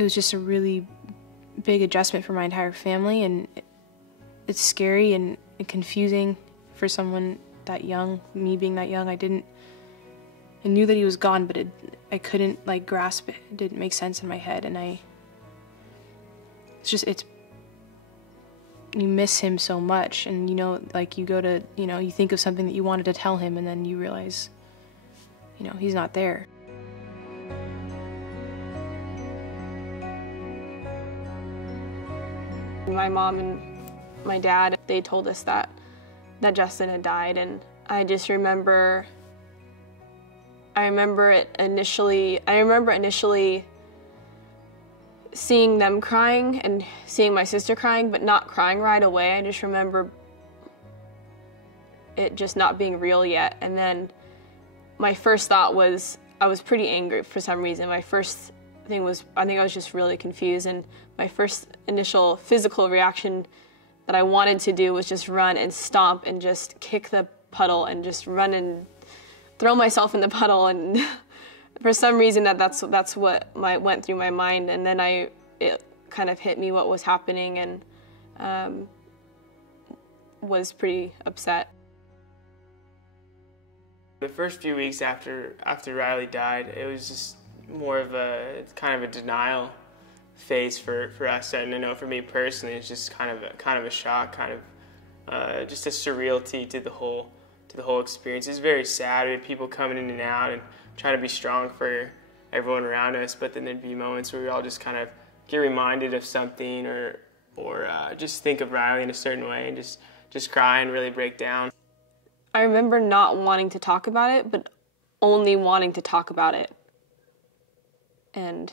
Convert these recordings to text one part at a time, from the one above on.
it was just a really big adjustment for my entire family, and it's scary and confusing for someone that young. Me being that young, I knew that he was gone, but I couldn't like grasp it. It didn't make sense in my head, and you miss him so much, and like you go to, you think of something that you wanted to tell him, and then you realize, he's not there. My mom and my dad, they told us that Justin had died, and I just remember, I remember initially seeing them crying and seeing my sister crying, but not crying right away. I just remember it just not being real yet. And then my first thought was, I was pretty angry for some reason. My first thing was, I think I was just really confused, and my first initial physical reaction that I wanted to do was just run and stomp and just kick the puddle and just run and throw myself in the puddle, and for some reason that's what went through my mind, and then it kind of hit me what was happening, and was pretty upset. The first few weeks after Riley died, it was just more of a kind of a denial phase for us, and I know for me personally, it's just kind of a shock, kind of just a surreality to the whole experience. It's very sad. We had people coming in and out and trying to be strong for everyone around us, but then there'd be moments where we all just kind of get reminded of something, or just think of Riley in a certain way and just cry and really break down. I remember not wanting to talk about it, but only wanting to talk about it. And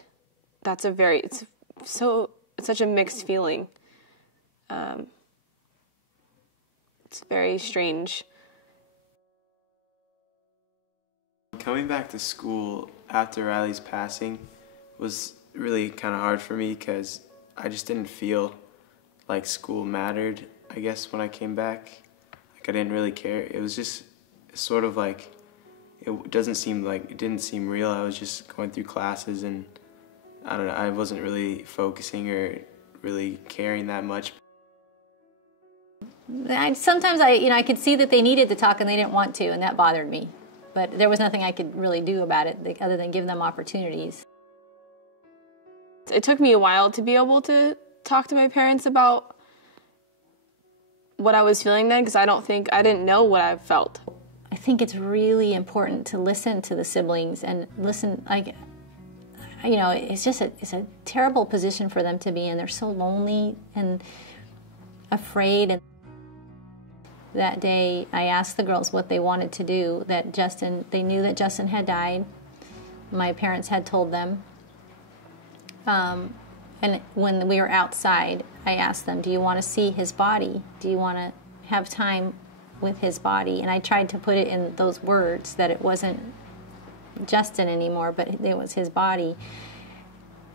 that's it's such a mixed feeling. It's very strange. Coming back to school after Riley's passing was really kind of hard for me because I just didn't feel like school mattered, I guess, when I came back. Like, I didn't really care. It was just sort of like, it didn't seem real. I was just going through classes, and I don't know, I wasn't really focusing or really caring that much. Sometimes I could see that they needed to talk and they didn't want to, and that bothered me. But there was nothing I could really do about it other than give them opportunities. It took me a while to be able to talk to my parents about what I was feeling then, because I didn't know what I felt. I think it's really important to listen to the siblings and listen, it's a terrible position for them to be in. They're so lonely and afraid. And that day, I asked the girls what they wanted to do. They knew that Justin had died. My parents had told them. And when we were outside, I asked them, do you want to see his body? Do you want to have time with his body? And I tried to put it in those words that it wasn't Justin anymore, but it was his body.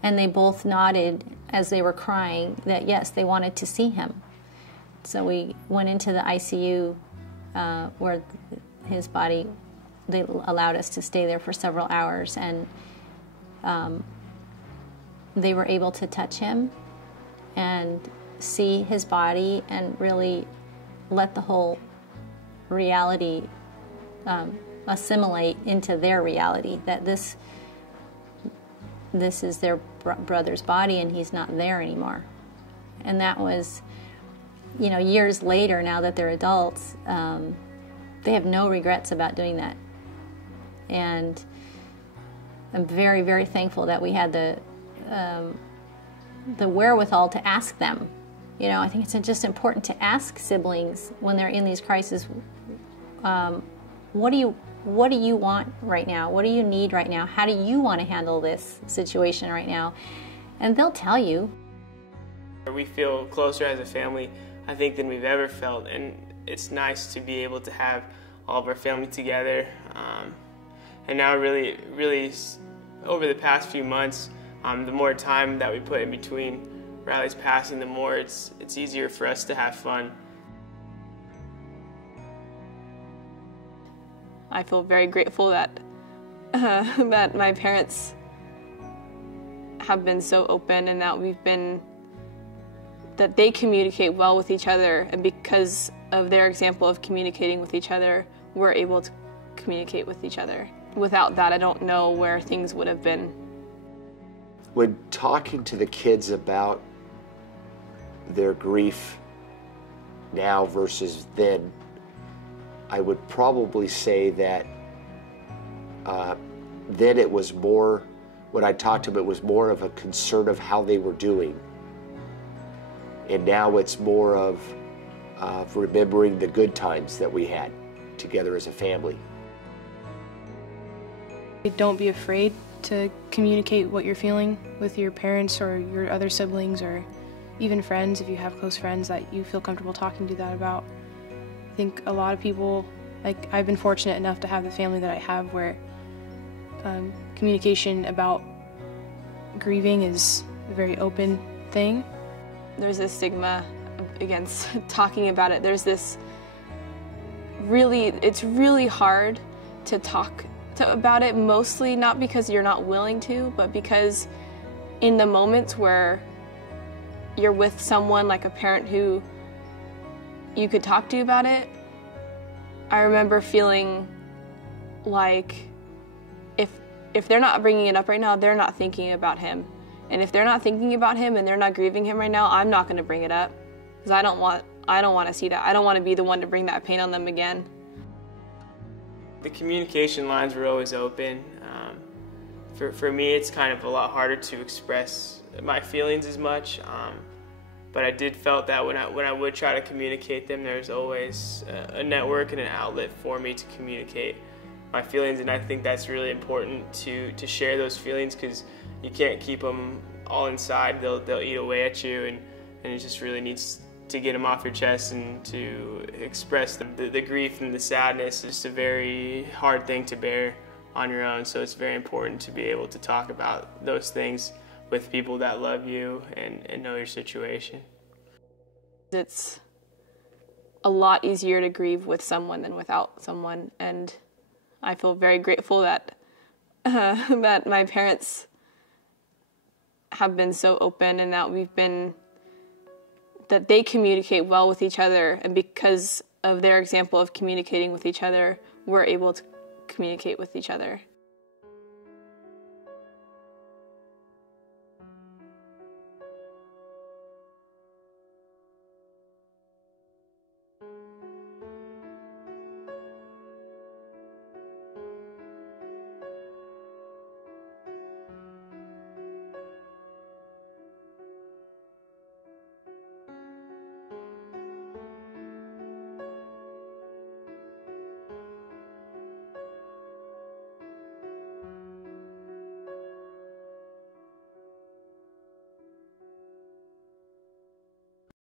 And they both nodded as they were crying that, yes, they wanted to see him. So we went into the ICU where his body, they allowed us to stay there for several hours, and they were able to touch him and see his body and really let the whole reality assimilate into their reality, that this is their brother's body and he's not there anymore. And that was, years later, now that they're adults, they have no regrets about doing that. And I'm very, very thankful that we had the wherewithal to ask them. I think it's just important to ask siblings when they're in these crises, what do you want right now? What do you need right now? How do you want to handle this situation right now? And they'll tell you. We feel closer as a family, I think, than we've ever felt, and it's nice to be able to have all of our family together. And now really, over the past few months, the more time that we put in between Riley's passing, the more it's easier for us to have fun. I feel very grateful that that my parents have been so open, and that they communicate well with each other, and because of their example of communicating with each other, we're able to communicate with each other. Without that, I don't know where things would have been. When talking to the kids about their grief now versus then, I would probably say that then it was more, when I talked to them, it was more of a concern of how they were doing. And now it's more of remembering the good times that we had together as a family. Don't be afraid to communicate what you're feeling with your parents or your other siblings or even friends, if you have close friends that you feel comfortable talking to that about. I think a lot of people, like I've been fortunate enough to have the family that I have where communication about grieving is a very open thing. There's this stigma against talking about it. There's this it's really hard to talk about it, mostly not because you're not willing to, but because in the moments where you're with someone like a parent who you could talk to about it, I remember feeling like if they're not bringing it up right now, they're not thinking about him. And if they're not thinking about him and they're not grieving him right now, I'm not going to bring it up because I don't want to see that. I don't want to be the one to bring that pain on them again. The communication lines were always open. For me, it's kind of a lot harder to express my feelings as much, but I did felt that when I would try to communicate them, there's always a network and an outlet for me to communicate my feelings, and I think that's really important to share those feelings because you can't keep them all inside. They'll eat away at you, and it just really needs to get them off your chest and to express the grief and the sadness. It's a very hard thing to bear on your own, so it's very important to be able to talk about those things with people that love you and know your situation. It's a lot easier to grieve with someone than without someone, and I feel very grateful that that my parents have been so open and that they communicate well with each other, and because of their example of communicating with each other, we're able to communicate with each other.